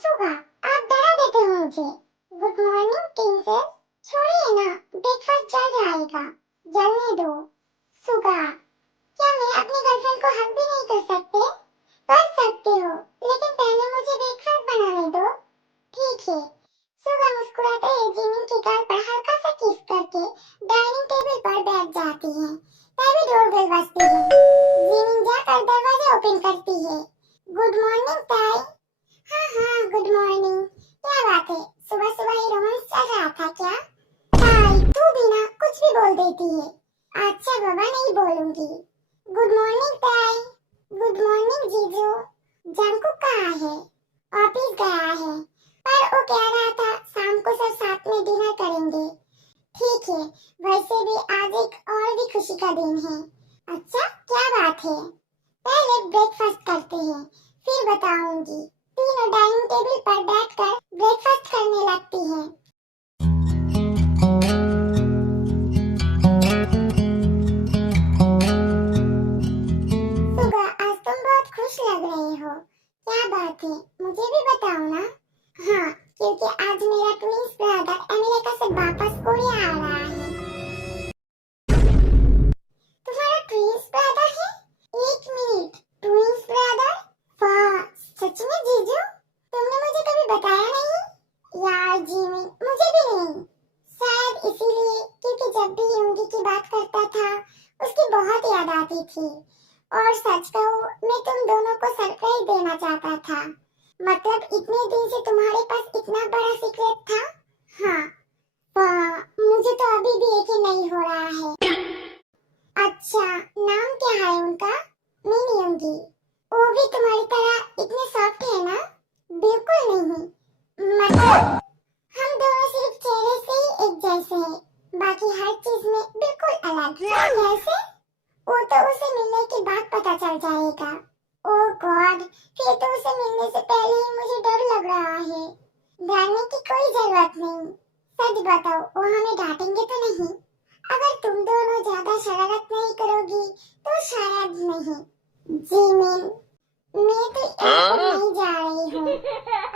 सुबह आप डरा देते हो मुझे। Good morning princess. छोड़िए ना, ब्रेकफास्ट जल जाएगा। जलने दो। सुबह, क्या मैं अपनी गर्लफ्रेंड को हक भी नहीं कर सकते? कर सकते हो, लेकिन पहले मुझे ब्रेकफास्ट बनाने दो। ठीक है। सुबह मुस्कुराते हुए जिमिन की गाल पर हल्का सा किस करके डाइनिंग टेबल पर बैठ जाती है। तभी डोरबेल बजती है। जिमिन जाकर दरवाजा ओपन करती है। गुड मॉर्निंग ताई। हाँ, गुड मॉर्निंग। क्या बात है, सुबह सुबह ही रोमांस चल रहा था क्या? ताई, तू भी ना कुछ भी बोल देती है। अच्छा बाबा, नहीं बोलूंगी। गुड मॉर्निंग ताई। गुड मॉर्निंग जीजू। जंकुक कहाँ है? ऑफिस गया है, पर वो कह रहा था शाम को सब साथ में डिनर करेंगे। ठीक है, वैसे भी आज एक और भी खुशी का दिन है। अच्छा, क्या बात है? पहले ब्रेकफास्ट करते हैं, फिर बताऊंगी। तीनों डाइनिंग टेबल पर बैठकर ब्रेकफास्ट करने लगती हैं। सुबह, आज तुम बहुत खुश लग रहे हो। क्या बात है, मुझे भी बताओ ना। हाँ, क्योंकि आज मेरा ट्विंस ब्रदर अमेरिका से वापस कोरिया आ रहा है। तुम्हारा ट्विंस ब्रदर है? एक मिनट, ट्विंस ब्रदर? वाह, सच में जीजू? तुमने मुझे कभी बताया नहीं। यार जिमी, मुझे भी नहीं। शायद इसीलिए क्योंकि जब भी योंगी की बात करता था उसकी बहुत याद आती थी। और सच कहूँ, मैं तुम दोनों को सरप्राइज देना चाहता था। मतलब इतने दिन से तुम्हारे पास इतना बड़ा सीक्रेट था। हाँ, वाह, मुझे तो अभी भी यकीन नहीं हो रहा है। अच्छा, नाम क्या है उनका? मिनी योंगी। वो भी तुम्हारी तरह इतने सॉफ्ट है ना? बिल्कुल नहीं। मतलब हम दोनों सिर्फ चेहरे से ही एक जैसे हैं, बाकी हर चीज में बिल्कुल अलग। कैसे? वो तो उसे मिलने के बाद पता चल जाएगा। ओह गॉड, फिर तो उसे मिलने से पहले ही मुझे डर लग रहा है। डरने की कोई जरूरत नहीं। सच बताओ, वो हमें डांटेंगे तो नहीं? अगर तुम दोनों ज्यादा शरारत नहीं करोगी तो शायद नहीं। जिमिन, मैं तो एयरपोर्ट नहीं जा रही हूँ।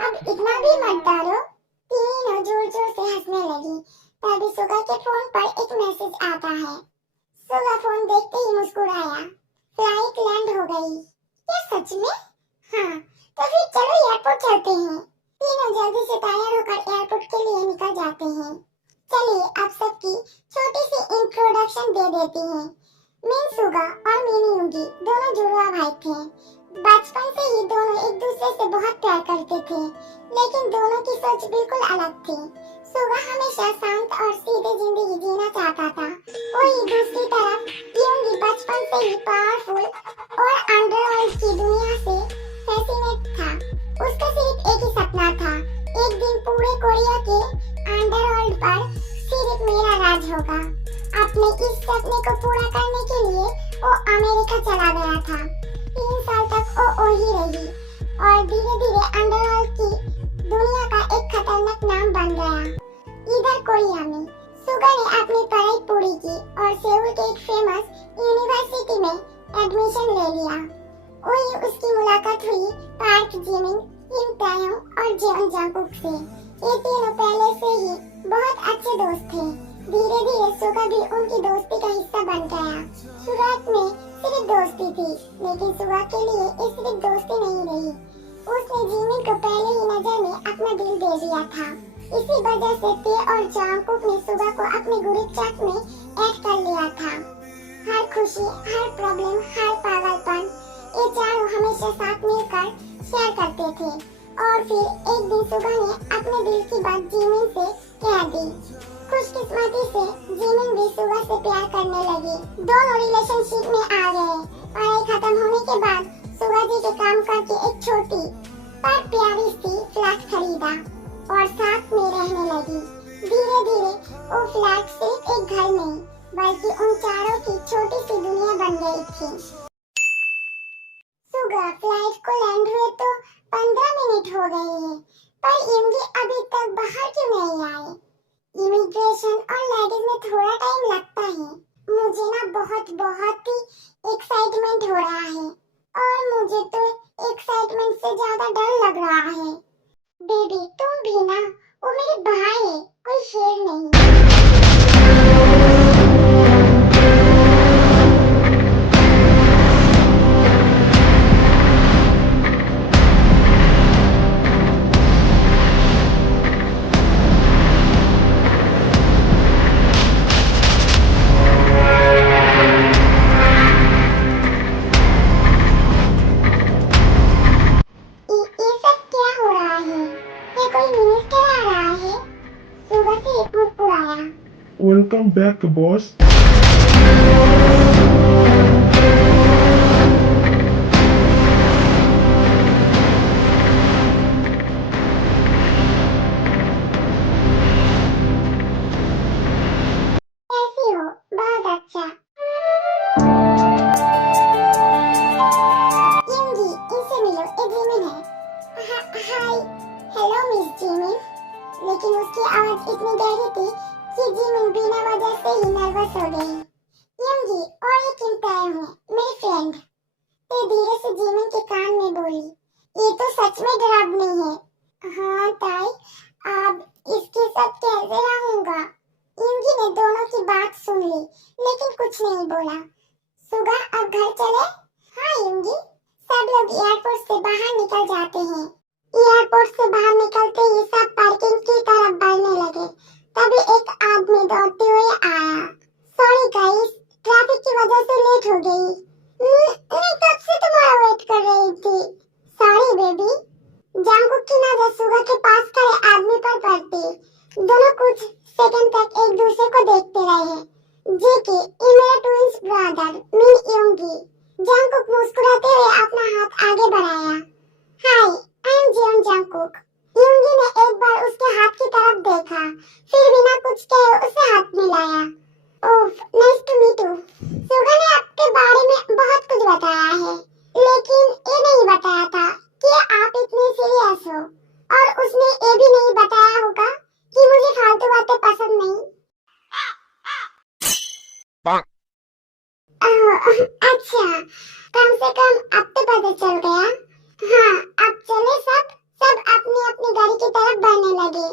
अब इतना भी मत डरो। तीनों जोर जोर से हंसने लगी। तभी सुगा के फोन पर एक मैसेज आता है। सुगा फोन देखते ही मुस्कुराया। फ्लाइट लैंड हो गई। क्या सच में? हाँ, तो फिर चलो एयरपोर्ट चलते हैं। तीनों जल्दी से तैयार होकर एयरपोर्ट के लिए निकल जाते हैं। चलिए आप सबकी छोटी सी इंट्रोडक्शन दे देती हैं। मिन सुगा और मिनी योंगी दोनों जुड़वा भाई थे। बचपन से ही दोनों एक दूसरे से बहुत प्यार करते थे, लेकिन दोनों की सोच बिल्कुल अलग थी। सुगा हमेशा शांत और सीधे जिंदगी जीना चाहता था। वही दूसरी तरफ योंगी बचपन से ही पावरफुल और अंडरवर्ल्ड की दुनिया से फैसिनेट था। उसका सिर्फ एक ही सपना था, एक दिन पूरे कोरिया के अंडरवर्ल्ड पर सिर्फ मेरा राज होगा। अपने इस सपने को पूरा करने के लिए वो अमेरिका चला गया था। 3 साल तक वो वही रही और धीरे धीरे अंडरवर्ल्ड की दुनिया का एक खतरनाक नाम बन गया। इधर कोरिया में सुगा ने अपनी पढ़ाई पूरी की और सेउल के एक फेमस यूनिवर्सिटी में एडमिशन ले लिया। वहीं उसकी मुलाकात हुई पार्क जिमिन, किम तायोंग और जेओन जंकुक से। ये तीनों पहले से ही बहुत अच्छे दोस्त थे। धीरे धीरे सुगा भी उनकी दोस्ती का हिस्सा बन गया। शुरुआत में सिर्फ दोस्ती थी, लेकिन सुगा के लिए ये सिर्फ दोस्ती नहीं रही। उसने जिमिन को पहले ही नजर में अपना दिल दे दिया था। इसी वजह से ते और जंकुक ने सुगा को अपने ग्रुप चैट में ऐड कर लिया था। हर खुशी, हर प्रॉब्लम, हर पागलपन हमेशा साथ मिलकर शेयर करते थे। और फिर एक दिन सुगा ने अपने दिल की बात जिमिन से कह दी। खुशकिस्मती से जिमिन भी सुगा से प्यार करने लगी। दोनों रिलेशनशिप में आ गए। पढ़ाई खत्म होने के बाद सुगा जी के काम करके एक छोटी पर प्यारी सी फ्लैट खरीदा और साथ में रहने लगी। धीरे धीरे वो फ्लैट सिर्फ एक घर नहीं बल्कि उन चारों की छोटी सी दुनिया बन गई थी। सुगा फ्लाइट को लैंड हुए तो 15 मिनट हो गए हैं, पर इमली अभी तक बाहर क्यों नहीं आए? इमिग्रेशन और लगेज में थोड़ा टाइम लगता है। मुझे ना बहुत ही एक्साइटमेंट हो रहा है और मुझे तो एक्साइटमेंट से ज्यादा डर लग रहा है। बेबी तुम भी ना, वो मेरे भाई है, कोई शेर नहीं। ये सब क्या हो रहा है? ये कोई मिनिस्टर आ रहा है? सुबह से एक मुस्कुराया। Welcome back, boss. कैसी हो? बहुत अच्छा। यंगी, इनसे मिलो, ये जिमिन है। हाय, हेलो मिस जिमिन। लेकिन उसकी आवाज इतनी गहरी थी कि जिमिन बिना वजह से ही नर्वस हो गई। यंगी, और ये किम ताए हैं, मेरी फ्रेंड। ते धीरे से जिमिन के कान में बोली। ये तो सच में डरावनी है। हाँ ताई, अब इसके साथ कैसे रहूंगा? यंगी ने दोनों की बात सुन ली, लेकिन कुछ नहीं बोला। सुगा, अब घर चले? हाँ यंगी। सब लोग एयरपोर्ट से बाहर निकल जाते हैं। एयरपोर्ट से बाहर निकलते ही सब पार्किंग की तरफ बढ़ने लगे। तभी एक आदमी दौड़ते हुए आया। सॉरी गाइस, ट्रैफिक की वजह से लेट हो गई। मैं कब से तुम्हारा वेट कर रही थी। Sorry baby. जंगकुक की नजर सुगा के पास खड़े आदमी पर पड़ती। दोनों कुछ सेकंड तक एक दूसरे को देखते रहे। जेके, ये मेरा ट्विंस ब्रदर मिन योंगी। जंगकुक मुस्कुराते हुए अपना हाथ आगे बढ़ाया। हाय, आई एम जियोन जंगकुक। योंगी ने एक बार उसके हाथ की तरफ देखा, फिर बिना कुछ कहे उसे हाथ मिलाया। ओह, नाइस टू मीट यू। सुगा ने आपके बारे में बहुत कुछ बताया है, लेकिन ये नहीं बताया था कि आप इतने सीरियस हो। और उसने ये भी नहीं बताया होगा कि मुझे फालतू बातें पसंद नहीं। अच्छा, कम से कम अब तो पता चल गया। हाँ, अब चले सब अपनी अपनी गाड़ी की तरफ बढ़ने लगे।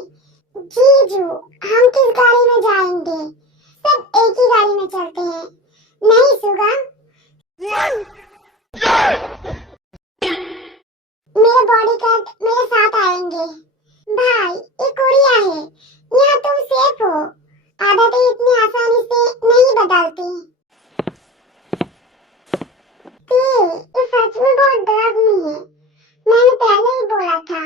जीजू, हम किस गाड़ी में जाएंगे? सब एक ही गाड़ी में चलते हैं। नहीं सुगा, मेरे बॉडीगार्ड मेरे साथ आएंगे। भाई, ये कोरिया है, यहाँ तुम सेफ हो। आदतें इतनी आसानी से नहीं बदलती। ये सच में बहुत डरावनी है। मैंने पहले ही बोला था।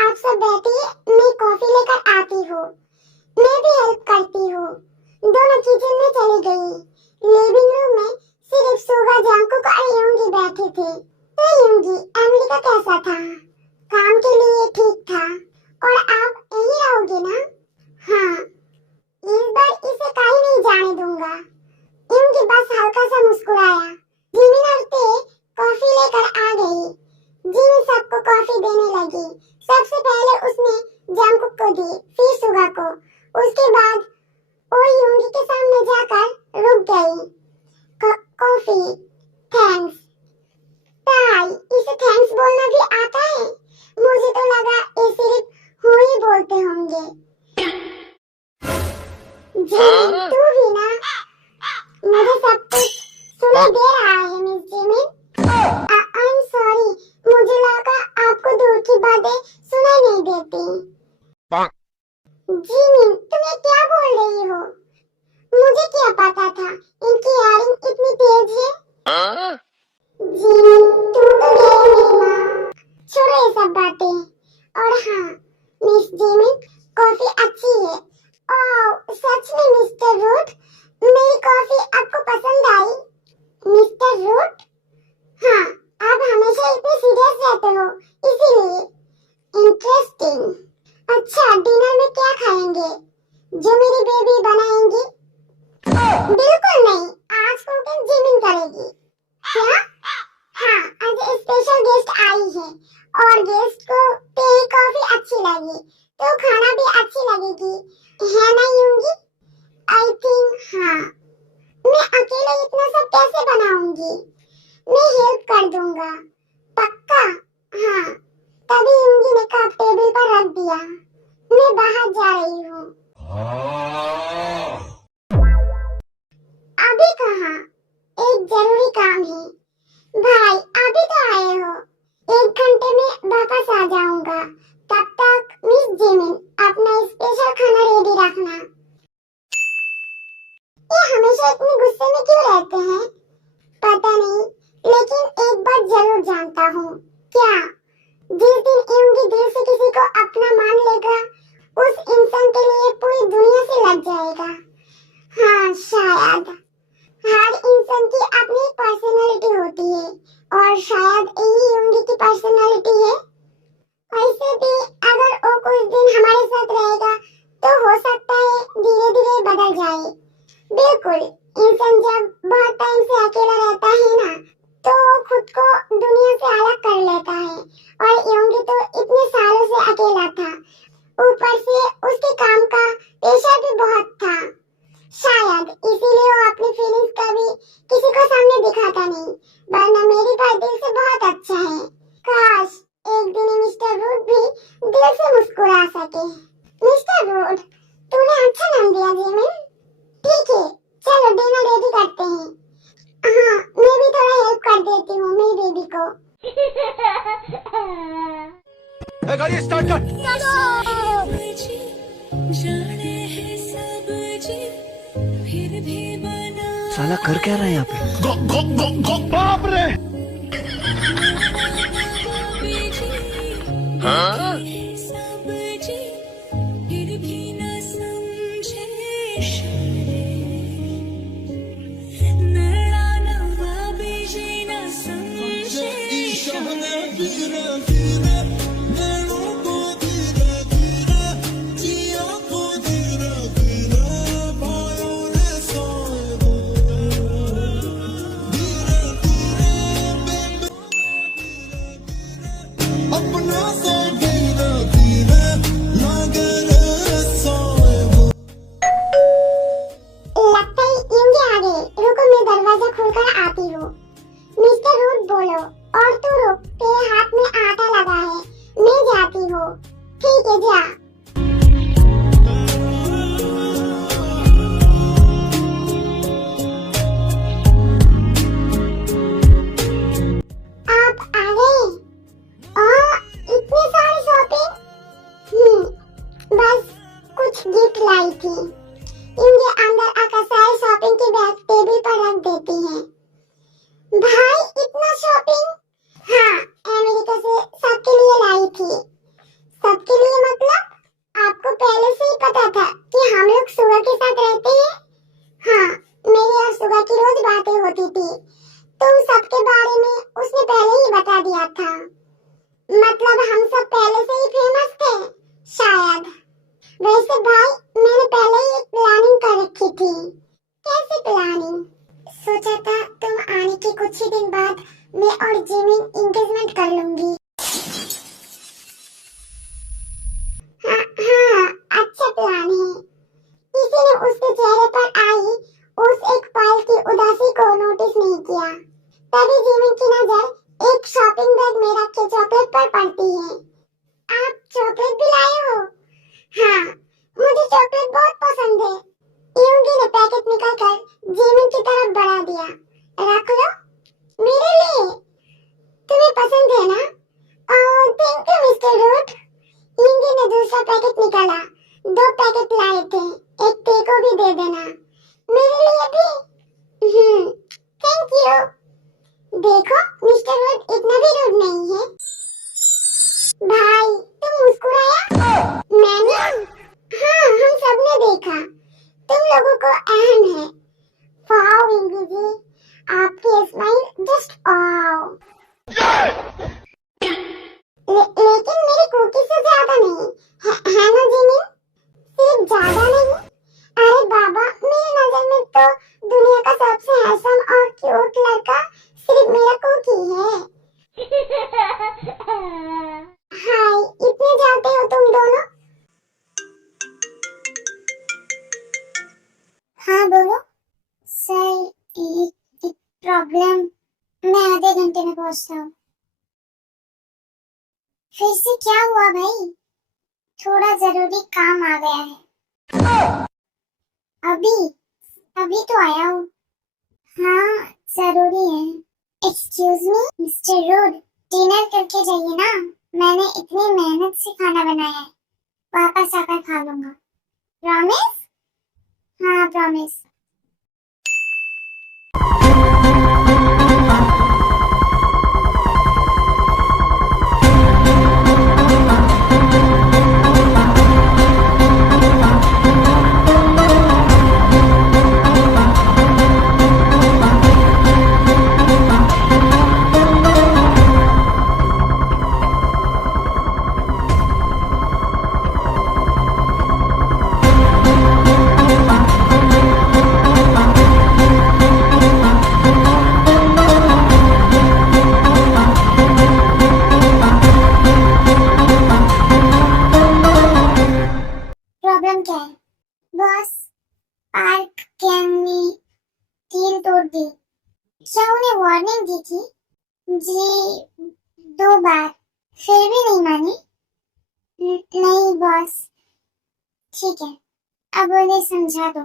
आप सब बैठिए, मैं कॉफी लेकर आती हूँ। मैं भी हेल्प करती हूँ। दोनों किचन में चली गई। लिविंग रूम में सिर्फ सुगा, जंगकुक और योंगी बैठे थे। तो योंगी, अमेरिका कैसा था? काम के लिए कॉफी देने लगी। सबसे पहले उसने जंगकुक को दी, फिर सुगा को। उसके बाद वो यूंगी के सामने जाकर रुक गई। Coffee, thanks. ताई, इसे थैंक्स बोलना भी आता है? मुझे तो लगा ये सिर्फ हो ही बोलते होंगे। जिमिन, तू भी ना? मुझे सब कुछ सुनाई दे रहा है miss Jimin. I am sorry, मुझे लगा आपको दूर की बातें सुनाई नहीं देती। जिमिन, तुम ये क्या बोल रही हो? मुझे क्या पता था इनकी हियरिंग इतनी तेज है। जिमिन, तू तो गई मेरी माँ। छोड़ो ये सब बातें। और हाँ मिस जिमिन, कॉफी अच्छी है। ओह सच में मिस्टर रूट, मेरी कॉफी आपको पसंद आई? Mister root? हाँ, आप हमेशा इतने सीरियस रहते हो, इसीलिए। इंटरेस्टिंग। अच्छा, डिनर में क्या खाएंगे? जो मेरी बेबी बनाएंगी? बिल्कुल नहीं, आज कुकिंग जिमिन करेगी। क्या? हाँ, आज स्पेशल गेस्ट आई है और गेस्ट को तेरी कॉफी अच्छी लगी तो खाना भी अच्छी लगेगी, है ना यूंगी? आई थिंक हाँ। मैं अकेले इतना सब कैसे बनाऊंगी? मैं हेल्प कर दूंगा। पक्का? हाँ। तभी यूंगी ने कप टेबल पर रख दिया। मैं बाहर जा रही हूँ। अभी कहाँ? एक जरूरी काम है। भाई अभी तो आए हो, 1 घंटे में वापस आ जाऊंगा। तब तक मिस जिमिन अपना स्पेशल खाना रेडी रखना। ये हमेशा इतने गुस्से में क्यों रहते हैं? पता नहीं, लेकिन एक बात जरूर जानता हूँ। क्या? जिस दिन यूंगी दिल से किसी को अपना मान लेगा, उस इंसान के लिए पूरी दुनिया से लग जाएगा। हाँ शायद। हर इंसान की अपनी पर्सनालिटी होती है और शायद यही यूंगी की पर्सनालिटी है। वैसे भी अगर वो कुछ दिन हमारे साथ रहेगा तो हो सकता है धीरे धीरे बदल जाए। बिल्कुल, इंसान जब बहुत टाइम से अकेला रहता है ना, तो खुद को दुनिया से अलग कर लेता है। और यूंगी तो इतने सालों से अकेला था, ऊपर से उसके काम का पेशा भी बहुत था। शायद इसीलिए वो अपनी फीलिंग्स कभी किसी को सामने दिखाता नहीं, वरना मेरी भाई दिल से बहुत अच्छा है। काश एक दिन मिस्टर रूट भी दिल से मुस्कुरा सके। मिस्टर रूट, तूने अच्छा नाम दिया जिमिन। ठीक है, चलो डिनर रेडी करते हैं। हाँ, मैं भी थोड़ा हेल्प कर देती हूँ मेरी बेबी को। गाड़ी स्टार्ट कर। साला कर क्या रहा है यहाँ पे? बाप रे। हाँ? लगता है यूंगी आ गई। रुको, मैं दरवाजा खोलकर आती हूँ। मिस्टर रूट बोलो। और तू रुक, तेरे हाथ में आटा लगा है, मैं जाती हूँ। ठीक है, जा। आप आ गए? इतनी सारी शॉपिंग? बस कुछ गिफ्ट लाई थी। इनके अंदर आकर सारी शॉपिंग के बैग टेबल पर रख देती हैं। भाई इतना शॉपिंग? हाँ, अमेरिका से सबके लिए लाई थी। सबके लिए मतलब? आपको पहले से ही पता था कि हम लोग सुगा के साथ रहते हैं? हाँ, मेरी और सुगा की रोज बातें होती थी। तुम सबके बारे में उसने पहले ही बता दिया था। मतलब हम सब पहले से ही फेमस थे शायद। वैसे भाई, मैंने पहले ही एक प्लानिंग कर रखी थी। कैसी प्लानिंग? सोचा था तुम आने के कुछ ही दिन बाद मैं और जिमिन एंगेजमेंट कर लूंगी। पर पड़ती है। आप चॉकलेट भी लाए हो? हाँ, मुझे चॉकलेट बहुत पसंद है। यूंगी ने पैकेट निकालकर जिमिन की तरफ बढ़ा दिया। रख लो, मेरे लिए। तुम्हें पसंद है ना? ओह, थैंक यू मिस्टर रूट। यूंगी ने दूसरा पैकेट निकाला। 2 पैकेट लाए थे, एक ते को भी दे देना। मेरे लिए भी। Thank you. देखो, मिस्टर रूट इतना भी रूड नहीं है। भाई, तुम मुस्कुराया? मैंने? हाँ, हम सबने देखा। तुम लोगों को अहम है। वाओ इंगी जी, आपकी स्माइल जस्ट वाओ। लेकिन मेरी कुकी से ज्यादा नहीं है ना जिमिन? सिर्फ ज्यादा नहीं। अरे बाबा, मेरी नजर में तो दुनिया का सबसे हैंडसम और क्यूट लड़का सिर्फ मेरा कुकी है। हाय, इतने जलते हो तुम दोनों? हाँ बोलो। सर, एक प्रॉब्लम। मैं आधे घंटे में पहुंचता हूँ। फिर से क्या हुआ भाई? थोड़ा जरूरी काम आ गया है। अभी अभी तो आया हूँ। हाँ, जरूरी है। Excuse me mister Rude, dinner करके जाइए ना। मैंने इतनी मेहनत से खाना बनाया है, वापस आकर खा लूंगा। प्रॉमिस? हाँ, प्रॉमिस। प्रॉब्लम क्या है? बॉस, पार्क गैंग ने कील तोड़ दी। क्या उन्हें वार्निंग दी थी? जी, 2 बार, फिर भी नहीं मानी। नहीं बॉस। ठीक है, अब उन्हें समझा दो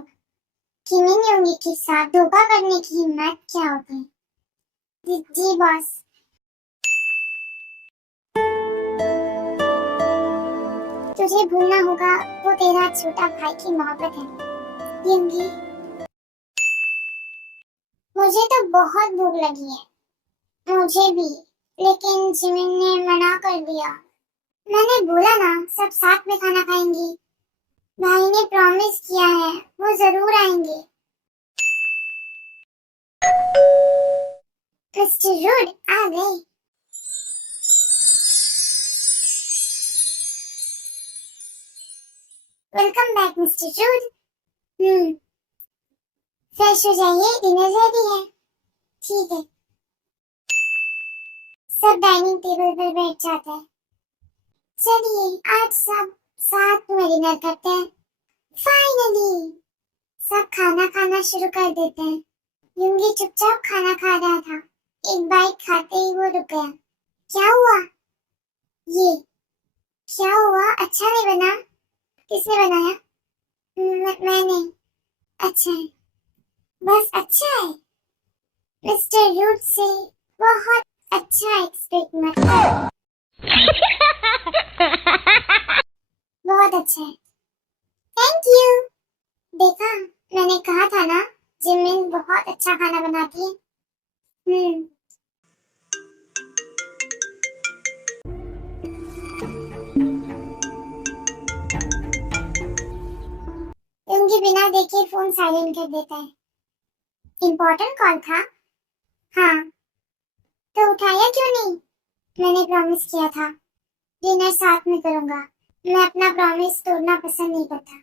कि मिन के साथ धोखा करने की हिम्मत क्या होती है। जी बॉस। तुझे भूलना होगा, वो तेरा छोटा भाई की मोहब्बत है यूंगी। मुझे तो बहुत भूख लगी है। मुझे भी, लेकिन जिमिन ने मना कर दिया। मैंने बोला ना, सब साथ में खाना खाएंगे। भाई ने प्रॉमिस किया है, वो जरूर आएंगे। मिस्टर रूड आ गए। Welcome back mister Rude. Fresh हो जाइए, डिनर रेडी है। ठीक है। सब डाइनिंग टेबल पर बैठ जाते हैं। चलिए, आज सब साथ में डिनर करते हैं। फाइनली सब खाना खाना शुरू कर देते हैं। यूंगी चुपचाप खाना खा रहा था। एक बाइट खाते ही वो रुक गया। क्या हुआ? ये क्या हुआ? अच्छा नहीं बना? किसने बनाया? मैंने। अच्छा है, बस अच्छा है। मिस्टर रूट से बहुत अच्छा एक्सपेक्ट मत करो। बहुत अच्छा है। Thank you. देखा, मैंने कहा था ना, जिमिन बहुत अच्छा खाना बनाती है। यूंगी बिना देखे फोन साइलेंट कर देता है। इम्पोर्टेंट कॉल था? हाँ, तो उठाया क्यों नहीं? मैंने प्रॉमिस किया था डिनर साथ में करूंगा। मैं अपना प्रॉमिस तोड़ना पसंद नहीं करता।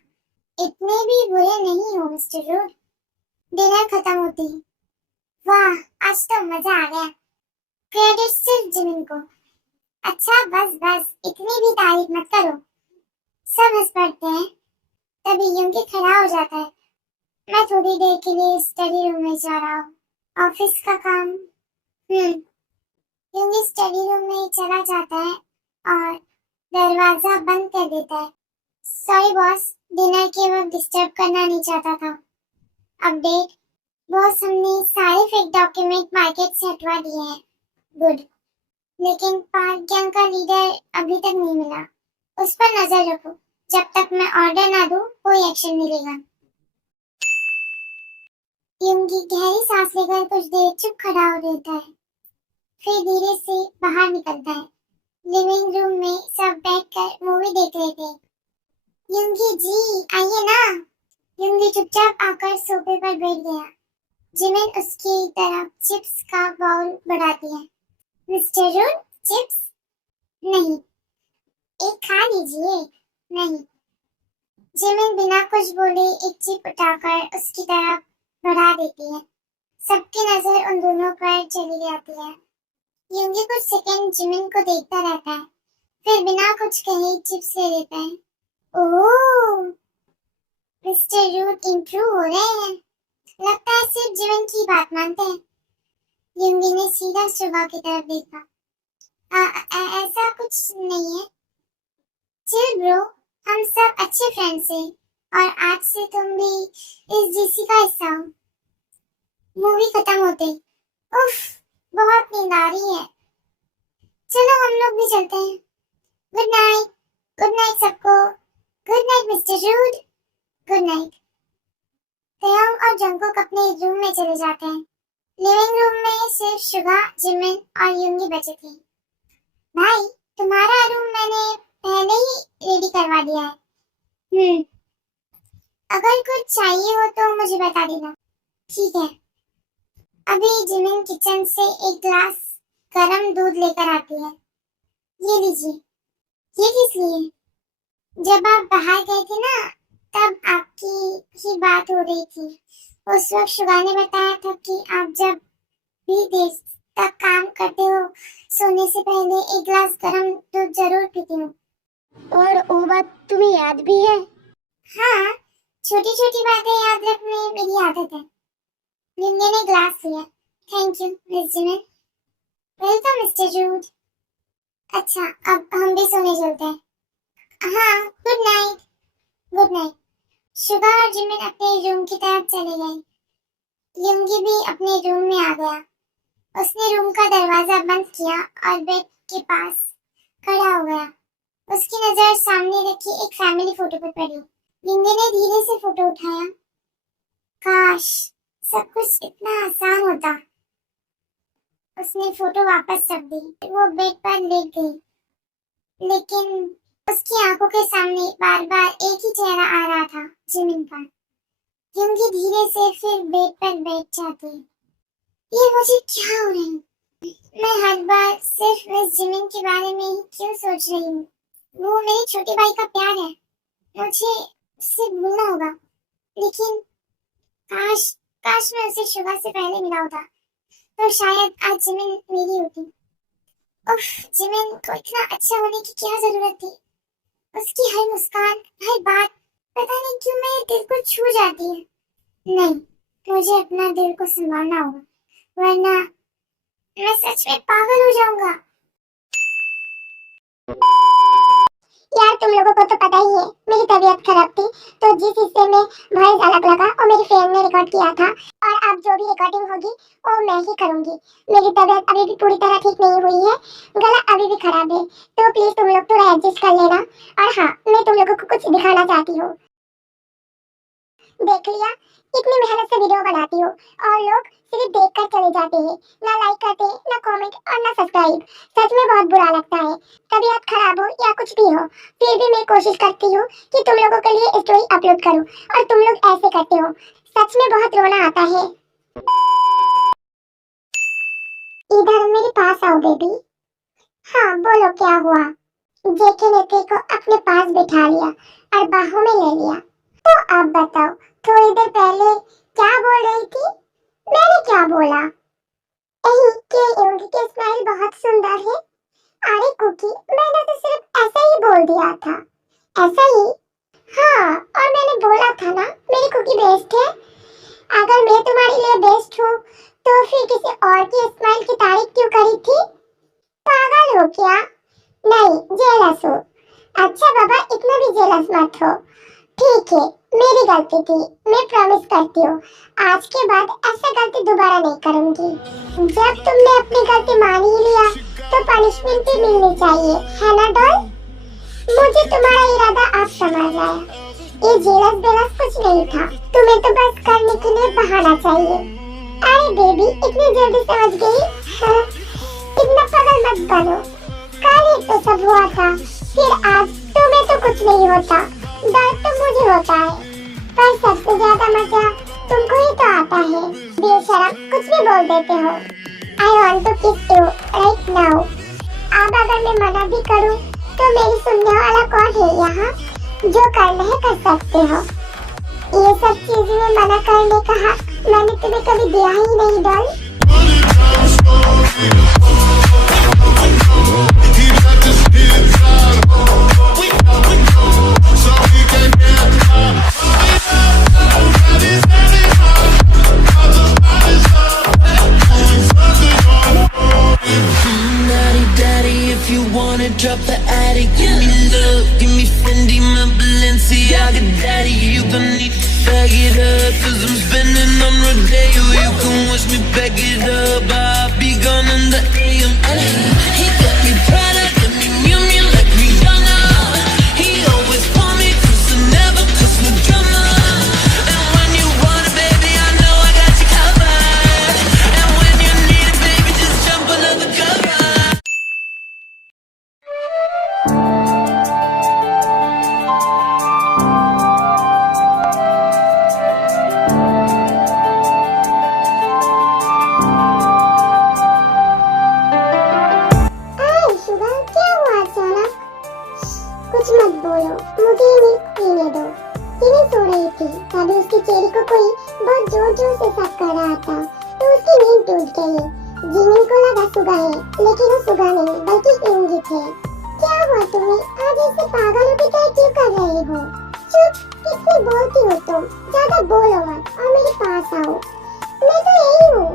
इतने भी बुरे नहीं हो मिस्टर रूड। डिनर खत्म होते ही, वाह, आज तो मजा आ गया। क्रेडिट सिर्फ जिमिन को। अच्छा, बस बस, इतनी भी तारीफ मत करो। सब हंस पड़ते हैं। तभी यूंगी खड़ा हो जाता है। मैं थोड़ी देर के लिए स्टडी रूम में जा रहा हूँ, ऑफिस का काम। यूंगी स्टडी रूम में चला जाता है दरवाजा बंद कर देता है। सॉरी बॉस, डिनर के वक्त डिस्टर्ब करना नहीं चाहता था। अपडेट बॉस, हमने सारे फेक डॉक्यूमेंट मार्केट से हटवा दिए हैं। गुड, लेकिन पार्क गैंग का लीडर अभी तक नहीं मिला। उस पर नजर रखो, जब तक मैं ऑर्डर ना दूं कोई एक्शन मिलेगा। युंगी गहरी सांस लेकर कुछ देर चुप खड़ा हो रहता है, फिर धीरे से बाहर निकलता है। लिविंग रूम में सब बैठकर मूवी देख रहे थे। युंगी जी आइए ना। युंगी चुपचाप आकर सोफे पर बैठ गया। जिमिन उसकी तरफ चिप्स का बाउल बढ़ाती है। Mister Rude, chips? नहीं। एक खा लीजिए। नहीं। जिमिन बिना कुछ बोले एक चिप उठाकर उसकी तरफ बढ़ा देती है। सबकी नजर उन दोनों पर चली जाती है। युंगी कुछ सेकंड जिमिन को देखता रहता है, फिर बिना कुछ कहे चिप्स ले लेता है। ओह, मिस्टर रूड इम्प्रूव हो रहे हैं। लगता है सिर्फ जिमिन की बात मानते हैं। युंगी ने सीधा सुबह की तरफ देखा। ऐसा कुछ नहीं है। चिल ब्रो, हम सब अच्छे फ्रेंड्स हैं और आज से तुम भी इस जीसी का हिस्सा हो। मूवी खत्म होते उफ, बहुत नींद आ रही है। चलो हम लोग भी चलते हैं। Good night. गुड नाइट सबको। Good night mister rude. Good night. Taehyung और जंगकुक अपने रूम में चले जाते हैं। लिविंग रूम में सिर्फ शुगा, जिमिन और युंगी बचे थे। भाई, तुम्हारा रूम मैंने पहले ही रेडी करवा दिया है। अगर कुछ चाहिए हो तो मुझे बता देना। ठीक है। अभी जिमिन किचन से एक ग्लास गरम दूध लेकर आती है। ये लीजिए। ये किस लिए? जब आप बाहर गए थे ना, तब आपकी ही बात हो रही थी। उस वक्त शुगा ने बताया था कि आप जब भी देर तक काम करते हो, सोने से पहले एक ग्लास गरम दूध जरूर पीती हो। और वो बात तुम्हें याद भी है? हाँ, छोटी छोटी बातें याद रखने मेरी आदत है। युंगी ने ग्लास लिया। Thank you miss Jimin. Welcome mister Rude. अच्छा, अब हम भी सोने चलते हैं। हाँ, good night. Good night. Suga और जिमिन अपने रूम की तरफ चले गए। युंगी भी अपने रूम में आ गया। उसने रूम का दरवाजा बंद किया और बेड के पास खड़ा हो गया। उसकी नजर सामने रखी एक फैमिली फोटो पर पड़ी। युंगी ने धीरे से फोटो उठाया। काश सब कुछ इतना आसान होता। उसने फोटो वापस रख दी। वो बेड पर लेट गई, लेकिन उसकी आंखों के सामने बार बार एक ही चेहरा आ रहा था, जिमिन का। युंगी धीरे से फिर बेड पर बैठ जाती। ये मुझे क्या हो रहा है? मैं हर बार सिर्फ मिस जिमिन के बारे में ही क्यों सोच रही हूँ? वो मेरे छोटे भाई का प्यार है। मुझे उससे मिलना होगा, लेकिन काश मैं उसे शुगा से पहले मिला होता, तो शायद आज जिमिन मेरी होती। उफ, जिमिन को इतना अच्छा होने की क्या जरूरत थी? उसकी हर मुस्कान, हर बात, पता नहीं क्यों मेरे दिल को छू जाती है। नहीं, मुझे अपना दिल को संभालना होगा, वरना मैं सच में पागल हो जाऊंगा। यार, तुम लोगों को तो पता ही है, मेरी तबीयत खराब थी, तो जिस हिस्से में वॉइस अलग लगा और मेरी फ्रेंड ने रिकॉर्ड किया था, और अब जो भी रिकॉर्डिंग होगी वो मैं ही करूंगी। मेरी तबीयत अभी भी पूरी तरह ठीक नहीं हुई है, गला अभी भी खराब है, तो प्लीज तुम लोग थोड़ा एडजस्ट कर लेना। और हाँ, मैं तुम लोगों को कुछ दिखाना चाहती हूँ। देख लिया, इतनी मेहनत से वीडियो बनाती हूँ और लोग सिर्फ देखकर चले जाते हैं, ना लाइक करते, ना कमेंट और ना सब्सक्राइब। सच में बहुत बुरा लगता है। तबीयत खराब हो या कुछ भी हो, फिर भी मैं कोशिश करती हूँ कि तुम लोगों के लिए स्टोरी अपलोड करूँ, और तुम लोग ऐसे करते हो। सच में बहुत रोना आता है। इधर मेरे पास आओ बेबी। हाँ बोलो, क्या हुआ? जेके ने तेरे को अपने पास बिठा लिया और बाहों में ले लिया, तो अब बताओ, थोड़ी देर पहले क्या बोल रही थी? मैंने क्या बोला? यही कि युंगी की स्माइल बहुत सुंदर है। अरे कुकी, मैंने तो सिर्फ ऐसा ही बोल दिया था। ऐसा ही? हाँ, और मैंने बोला था ना, मेरी कुकी बेस्ट है। अगर मैं तुम्हारे लिए बेस्ट हूँ, तो फिर किसी और की स्माइल की तारीफ क्यों करी थी? पागल हो क्या? नहीं, जेलस हो। अच्छा बाबा, इतना भी जेलस मत हो। ठीक है, मेरी गलती थी, मैं प्रॉमिस करती हूँ आज के बाद ऐसा गलती दोबारा नहीं करूंगी। जब तुमने अपनी गलती मान ही लिया तो पनिशमेंट भी मिलनी चाहिए, है ना डॉल? मुझे तुम्हारा इरादा अब समझ आया। ये जेलस बेलस कुछ नहीं था, तुम्हें तो बस करने के लिए बहाना चाहिए। अरे बेबी, इतनी जल्दी समझ गई? हाँ, इतना पागल मत बनो। कल ही तो सब हुआ था, फिर आज तुम्हें तो कुछ नहीं होता, दर्द तो मुझे होता है। पर सबसे ज्यादा मजा तुमको ही तो आता है। बेशरम, कुछ भी बोल देते हो। I want to kiss you right now। अब अगर मैं मना भी करूं तो मेरी सुनने वाला कौन है यहाँ? जो करना है कर सकते हो। ये सब चीजें में मना करने का हक मैंने तुम्हें कभी दिया ही नहीं doll. Drop the attic, give me love, give me Fendi, my Balenciaga daddy. You gon' need to bag it up, cause I'm spending on Rodeo. You can watch me back it up, I'll be gone in the AM. He got me Prada, got me Miu Miu like Rihanna. He always want me, cause I never cause no drama. And when you want it, baby, I know I got you covered. And when you need it, baby, just jump under the cover. कुछ मत बोलो, मुझे milk पीने दो। Jimmy सो रही थी, तभी उसके चेहरे को कोई बहुत जोर जोर से सक कर रहा था, तो उसकी नींद टूट गई। जिमी को लगा सुगा है, लेकिन वो सुगा नहीं बल्कि इंगित है। क्या हुआ तुम्हें? आज ऐसे पागलों की तरह क्यों कर रहे हो? चुप, किससे बोलती हो तुम? ज्यादा बोलो मत और मेरे पास आओ। मैं तो यही हूँ।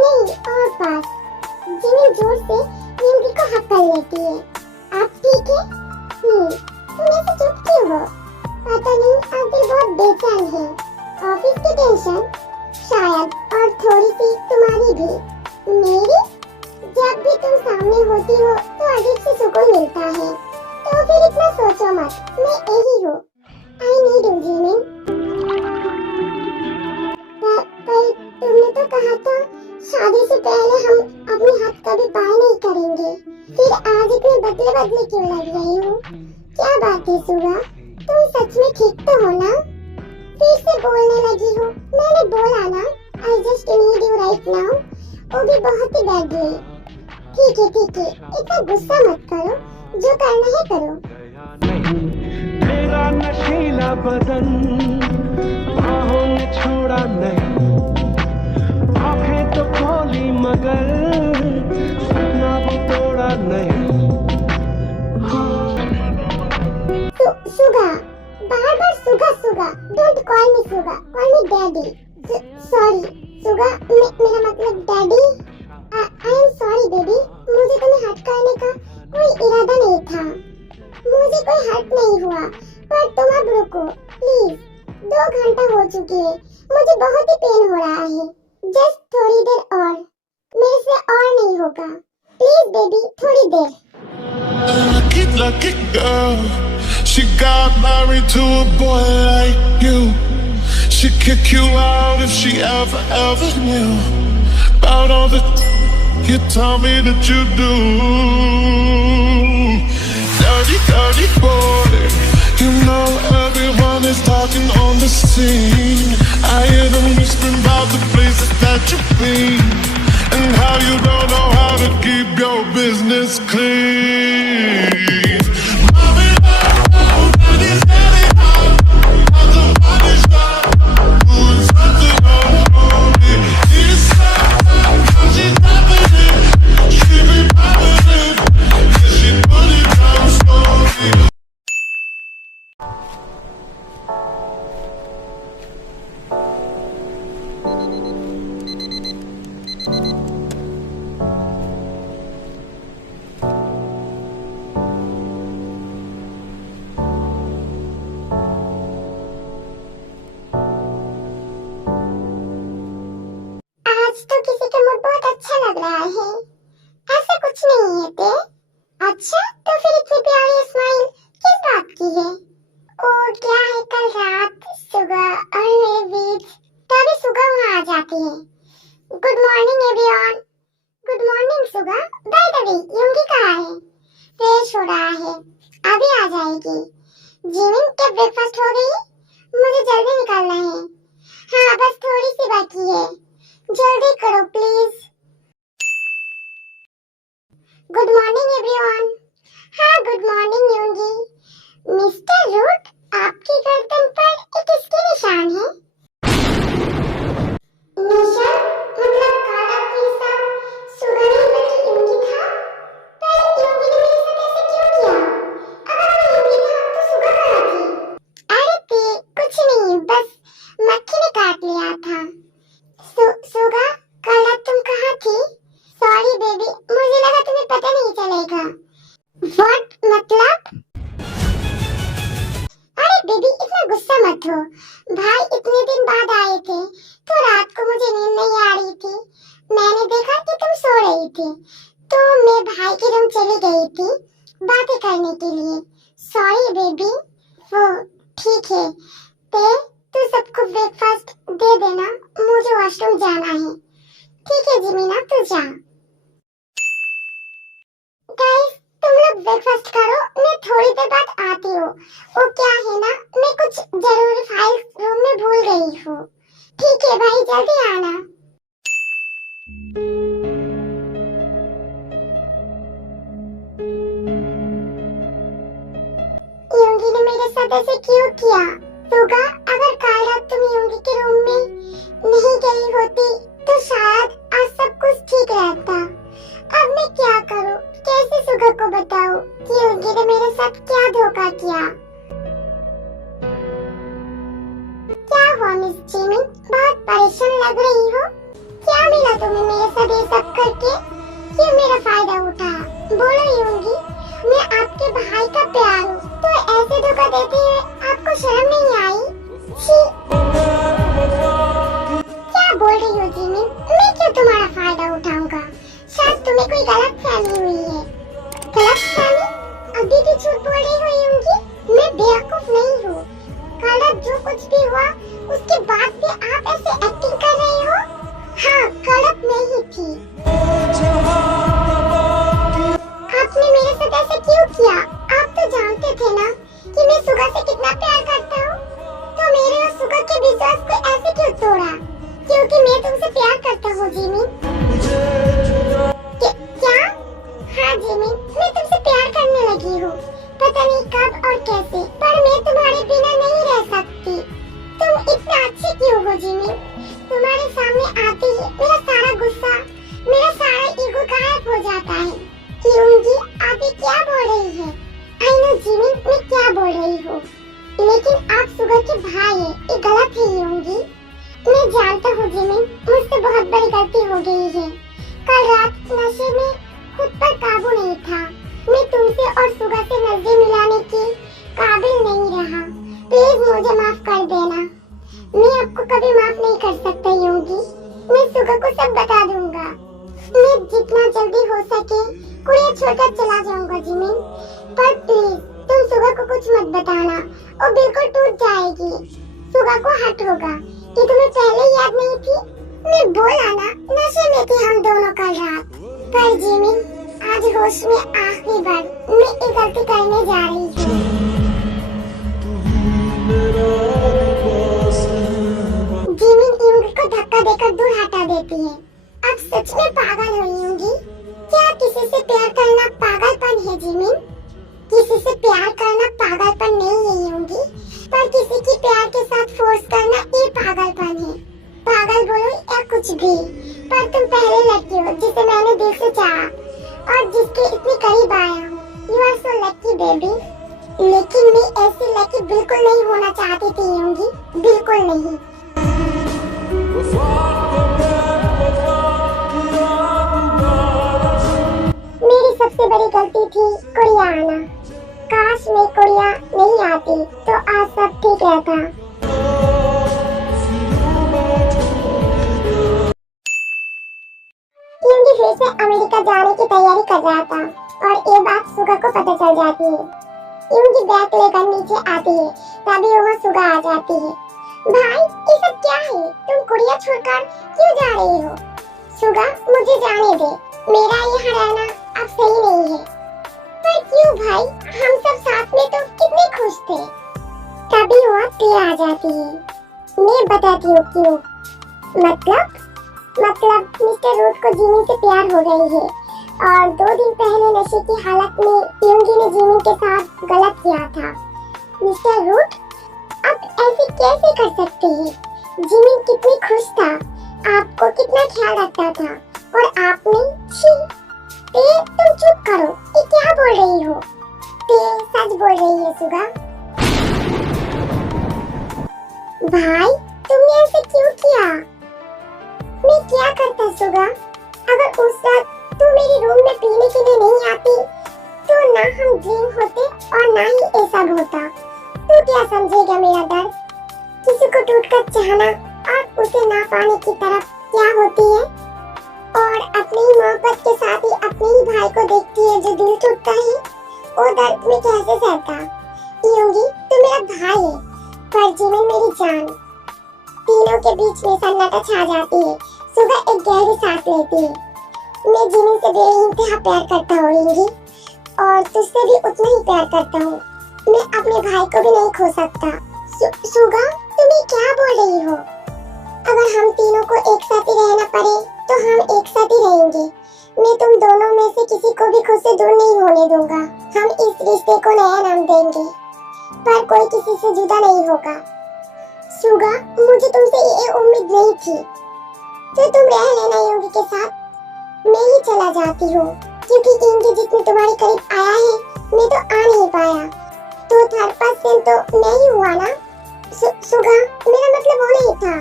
नहीं, और पास। जिमी जोर से इंगित को हक्कल लेती है। आप ठीक है? तुम ऐसे चुप क्यों हो? पता नहीं, आज दिल बहुत बेचैन है। ऑफिस की टेंशन शायद, और थोड़ी सी तुम्हारी भी। मेरी? जब भी तुम सामने होती हो तो अजीब से सुकून मिलता है। तो फिर इतना सोचो मत, मैं यही हूँ। I need you Jimmy. पर तुमने तो कहा था शादी से पहले हम अपने हाथ कभी बाय नहीं करेंगे। फिर आज इतने बदले बदले क्यों लग रही हो? क्या बात है सुगा? तुम सच में ठीक तो हो ना? फिर से बोलने लगी हो। मैंने बोला ना, I just need you right now। वो भी बहुत ही बैडली। ठीक है, इतना गुस्सा मत करो, जो करना है करो। तेरा नशीला बदन बाहों ने छोड़ा नहीं, आंखें तो खोली मगर सपना वो तोड़ा नहीं। सुगा, बार Suga. Don't call me Suga, call me daddy. Sorry Suga, मेरा मतलब daddy. I am sorry baby, मुझे तुम्हें हर्ट करने का कोई इरादा नहीं था। मुझे कोई हर्ट नहीं हुआ, पर तुम अब रुको प्लीज। 2 घंटा हो चुके हैं, मुझे बहुत ही पेन हो रहा है। जस्ट थोड़ी देर और, मेरे से और नहीं होगा। प्लीज बेबी, थोड़ी देर। Lucky girl, she got married to a boy like you. She'd kick you out if she ever knew about all the you tell me that you do. Dirty boy, you know everyone is talking on the scene. I hear them whispering about the places that you've been and how you don't know how to keep your business clean. तो किसी का mood बहुत अच्छा लग रहा है। ऐसा कुछ नहीं है ते। अच्छा, तो फिर इतनी प्यारी स्माइल किस बात की है? ओ क्या है, कल रात सुगा और मेरे बीच तभी सुगा वहाँ आ जाती है। Good morning everyone. Good morning Suga. By the way, Yoongi कहाँ है? फ्रेश हो रहा है, अभी आ जाएगी। जिमिन, क्या ब्रेकफास्ट हो गई? मुझे जल्दी निकलना है। हाँ, बस थोड़ी सी बाकी है, जल्दी करो प्लीज। Good morning everyone. हाँ, गुड मॉर्निंग युंगी। मिस्टर रूट, आपकी गर्दन पर एक किसके निशान है? निशान मतलब काला के साथ सुगा नहीं बल्कि युंगी था। पर युंगी ने मेरे साथ ऐसे क्यों किया? अगर वो युंगी था तो सुगा कहाँ थी? अरे ते कुछ नहीं, बस मक्खी ने काट लिया था। सुगा, कल रात तुम कहाँ थी? सॉरी बेबी, मुझे लगा तुम्हें पता नहीं चलेगा। व्हाट मतलब? अरे बेबी, इतना गुस्सा मत हो। भाई इतने दिन बाद आए थे तो रात को मुझे नींद नहीं आ रही थी। मैंने देखा कि तुम सो रही थी तो मैं भाई के रूम चली गई थी बातें करने के लिए। Sorry baby. वो ठीक है, तू सबको ब्रेकफास्ट दे देना, मुझे वॉशरूम जाना है। ठीक है जिमीना, तू जा। गाइस, तुम लोग ब्रेकफास्ट करो, मैं थोड़ी देर बाद आती हूँ। वो क्या है ना, मैं कुछ जरूरी फाइल रूम में भूल गई हूँ। ठीक है भाई, जल्दी आना। युंगी ने मेरे साथ ऐसे क्यों किया? सुगा, अगर कल रात तुम युंगी के रूम में नहीं गई होती तो शायद आज सब कुछ ठीक रहता। अब मैं क्या करूं? कैसे सुगा को बताऊं कि युंगी ने मेरे साथ क्या धोखा किया? क्या हुआ मिस जिमिन, बहुत परेशान लग रही हो? क्या मिला तुम्हें मेरे साथ ये सब करके? क्यों मेरा फायदा उठा? बोलो युंगी, मैं आपके भाई का प्यार हूँ तो ऐसे धोखा देते हुए आपको शर्म नहीं आई? छी! क्या बोल रही हो जिमिन? मैं क्यों तुम्हारा फायदा उठाऊंगा? शायद तुम्हें कोई गलत फहमी हुई है। गलत फहमी? अभी भी झूठ बोल रही हो युंगी? मैं बेवकूफ नहीं हूँ। कल रात जो कुछ भी हुआ उसके बाद भी आप ऐसे एक्टिंग कर रहे हो? हाँ, गलत नहीं थी। आपने मेरे साथ ऐसे क्यों किया? आप तो जानते थे ना कि मैं सुगा से कितना प्यार करता हूँ, तो मेरे और सुगा के विश्वास को ऐसे क्यों तोड़ा? क्योंकि मैं तुमसे प्यार करता हूँ जिमिन। क्या? हाँ जिमिन, मैं तुमसे प्यार करने लगी हूँ। पता नहीं कब और कैसे, पर मैं तुम्हारे बिना नहीं रह सकती। तुम इतना अच्छे क्यों हो जिमिन? तुम्हारे सामने आते ही मेरा सारा गुस्सा, मेरा सारा ईगो गायब हो जाता है। युंगी, आप ये क्या बोल रही है? आई नो जिमिन, मैं क्या बोल रही हूँ, लेकिन आप सुगा के भाई हैं, ये गलत है युंगी। मैं जानता हूँ जिमिन, मुझसे बहुत बड़ी गलती हो गई है। कल रात नशे में खुद पर काबू नहीं था। मैं तुमसे और सुगा से नजरें मिलाने के काबिल नहीं रहा। प्लीज मुझे माफ कर देना। मैं आपको कभी माफ नहीं कर सकता युंगी। मैं सुगा को सब बता दूंगा। मैं जितना जल्दी हो सके कुड़िया छोड़कर चला जाऊंगा जिमिन, पर प्लीज तुम सुगा को कुछ मत बताना, वो बिल्कुल टूट जाएगी। सुगा को हट होगा। ये तुम्हें पहले याद नहीं थी? मैं बोला ना, नशे में थे हम दोनों कल रात। पर जिमिन, आज होश में आखिरी बार मैं एक गलती करने जा रही हूँ। जिमिन युंगी को धक्का देकर दूर हटा देती है। अब सच में पागल हो युंगी। क्या किसी से प्यार करना पागलपन है जिमिन? किसी से प्यार करना पागलपन नहीं है युंगी, पर किसी की प्यार के साथ फोर्स करना ये पागलपन है। पागल बोलो या कुछ भी, पर तुम पहले लड़की हो जिसे मैंने दिल से चाहा और जिसके इतने करीब आया हूँ। You are so lucky baby. लेकिन मैं ऐसी लकी बिल्कुल नहीं होना चाहती थी युंगी, बिल्कुल नहीं। मेरी सबसे बड़ी गलती थी कुड़िया आना। काश मैं कुड़िया नहीं आती तो आज सब ठीक रहता। अमेरिका जाने की तैयारी कर रहा था और ये बात सुगा को पता चल जाती है। यूंगी बैग लेकर नीचे आती है, तभी वहाँ सुगा आ जाती है। भाई ये सब क्या है? तुम कुड़िया छोड़कर क्यों जा रही हो? सुगा मुझे जाने दे, मेरा यहाँ रहना अब सही नहीं है। पर क्यों भाई, हम सब साथ में तो कितने खुश थे। तभी वहाँ टे आ जाती है। मैं बताती हूँ क्यों। मतलब मिस्टर रूट को जिमी से प्यार हो गई है और 2 दिन पहले नशे की हालत में यूंगी ने जिमी के साथ गलत किया था। मिस्टर रूट अब ऐसे कैसे कर सकते हैं? जिमी कितनी खुश था, आपको कितना ख्याल रखता था और आपने छी। ते तुम चुप करो, ये क्या बोल रही हो? ते सच बोल रही है सुगा। भाई तुमने ऐसे क्यों किया? मैं क्या करता सुगा? अगर उस रात तू मेरे रूम में पीने के लिए नहीं आती तो ना हम ड्रीम होते और ना ही ऐसा होता। तू क्या समझेगा मेरा दर्द? किसी को टूटकर चाहना और उसे ना पाने की तरफ क्या होती है, और अपनी ही मोहब्बत के साथ ही अपने ही भाई को देखती है जो दिल टूटता है, वो दर्द में कैसे सहता? यूंगी तू मेरा भाई है, पर जिमी मेरी जान। तीनों के बीच में सन्नाटा छा जाती है। सुबह एक गहरी सांस लेती है। मैं जिमी से बेइंतहा प्यार करता हूँ यूंगी, और तुझसे भी उतना ही प्यार करता हूँ। मैं अपने भाई को भी नहीं खो सकता। सुगा तुम ये क्या बोल रही हो? अगर हम तीनों को एक साथ ही रहना पड़े तो हम एक साथ ही रहेंगे। मैं तुम दोनों में से किसी को भी खुद से दूर नहीं होने दूंगा। हम इस रिश्ते को नया नाम देंगे, पर कोई किसी से जुदा नहीं होगा। सुगा मुझे तुमसे ये उम्मीद नहीं थी। तो तुम रह लेना यूंगी के साथ, मैं ही चला जाती हूँ, क्योंकि यूंगी जितने तुम्हारे करीब आया है मैं तो आ नहीं पाया। तो थर्ड पर्सन तो मैं ही हुआ ना। सुगा मेरा मतलब वो नहीं था।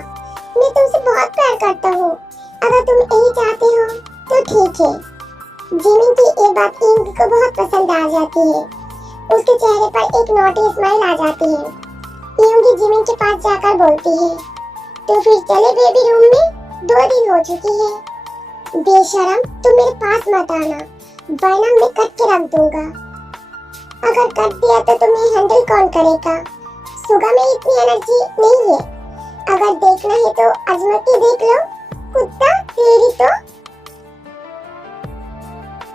मैं तुमसे बहुत प्यार करता हूँ। अगर तुम यही चाहते हो तो ठीक है। जिमी की ये बात यूंगी को बहुत पसंद आ जाती है। उसके चेहरे पर एक नॉटी स्माइल आ जाती है। यूंगी जिमी के पास जाकर बोलती है, तो फिर चले बेबी रूम में, 2 दिन हो चुकी है। बेशरम तुम मेरे पास मत आना, वरना मैं कट के रख दूंगा। अगर कट दिया तो तुम्हें हैंडल कौन करेगा? सुगा में इतनी एनर्जी नहीं है। अगर देखना है तो आजमा के देख लो।